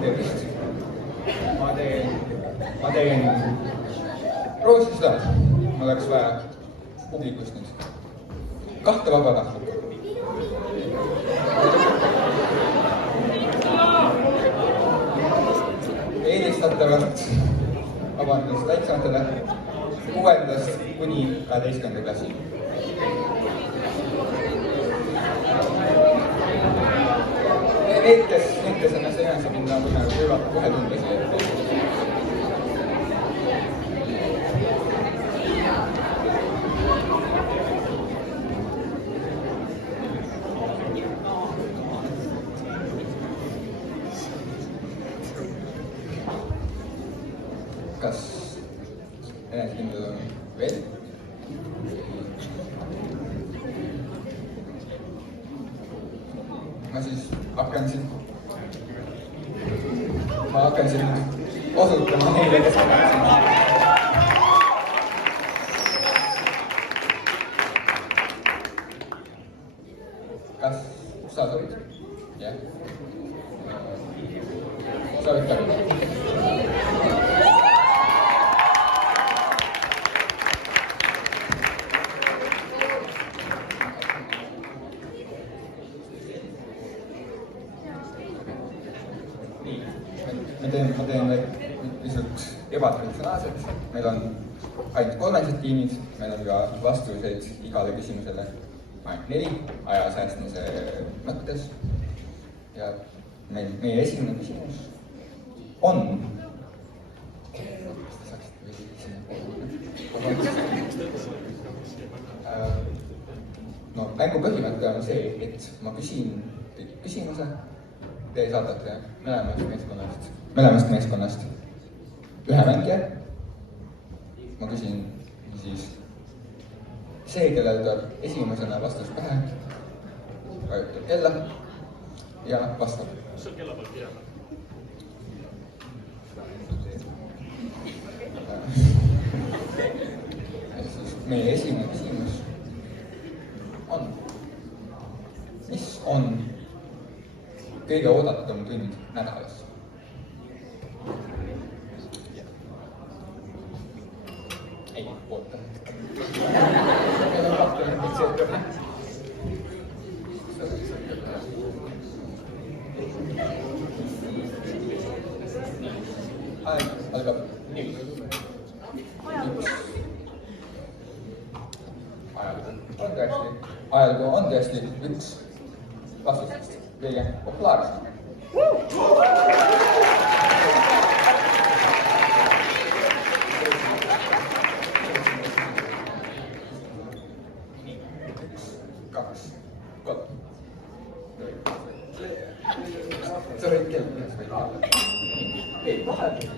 tervist. Ma teen proovisin seda, mul oleks vaja publikust nüüd 2 vabatahtlikku. Eelistatavalt vabandust väiksematele 6. kuni 12. klassi. Need, kes ennast enese minna võimalik, võivad kohe tunda siia. Kas enesekindlus on veel? Ma siis hakkan osutama neile, kes hakkasin. Kas sa soovid? Jah. Soovid ka? Ma teen lihtsalt ebatraditsionaalselt. Meil on ainult 3 tiimid, meil on ka vastuseid igale küsimusele ainult 4 aja säästmise mõttes. Ja meie esimene küsimus on... No, mängu põhimõte on see, et ma küsin küsimuse, te saadate mõlemast meeskonnast 1 mängija. Ma küsin siis see, kellel tuleb esimesena vastus pähe, vajutab kella ja vastab. Mis on kella pealt jääma? Meie esimene küsimus on, mis on kõige oodatum tund nädalas? Ei, oota. Algab nüüd. Ajalugu on tõesti üks vastustest kõige populaarsem. Nii, 1, 2, 3. Sa võid kell üles või vaadata. Ei, vahepeal.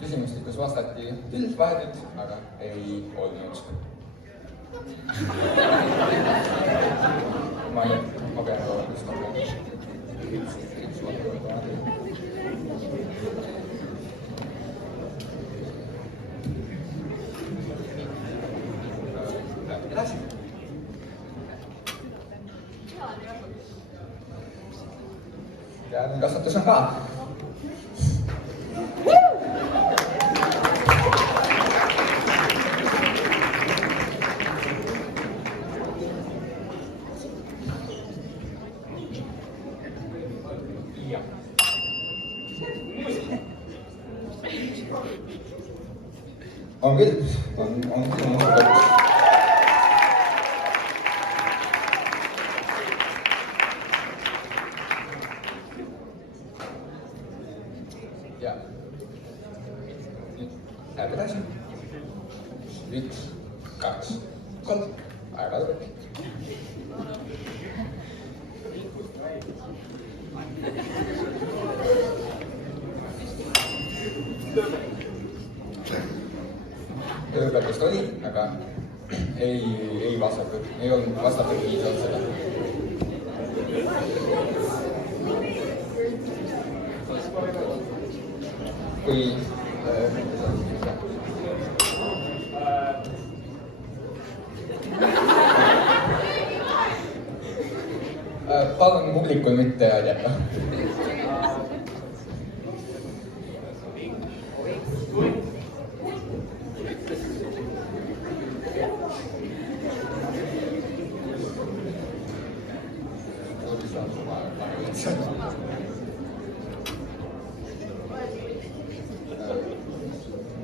Küsimustikus vastati üldvahetult, aga ei olnud. Ma pean rohkem edasi. Teadne kasvatus on ka. On küll, on küll. Ja. Nüüd läheb edasi. 1, 2, 3. Aega lõpeb. Tööpärgust oli, aga ei vastatud, ei olnud vastatud piisavalt seda. Kui palun publikul mitte öelda.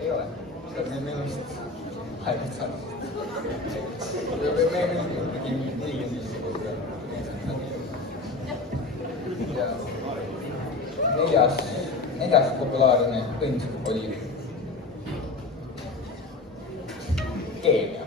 Ei ole. Meil on vist haiget saanud. Meil on ikkagi 45 korda. Ja neljas populaarne õnn oli keemia.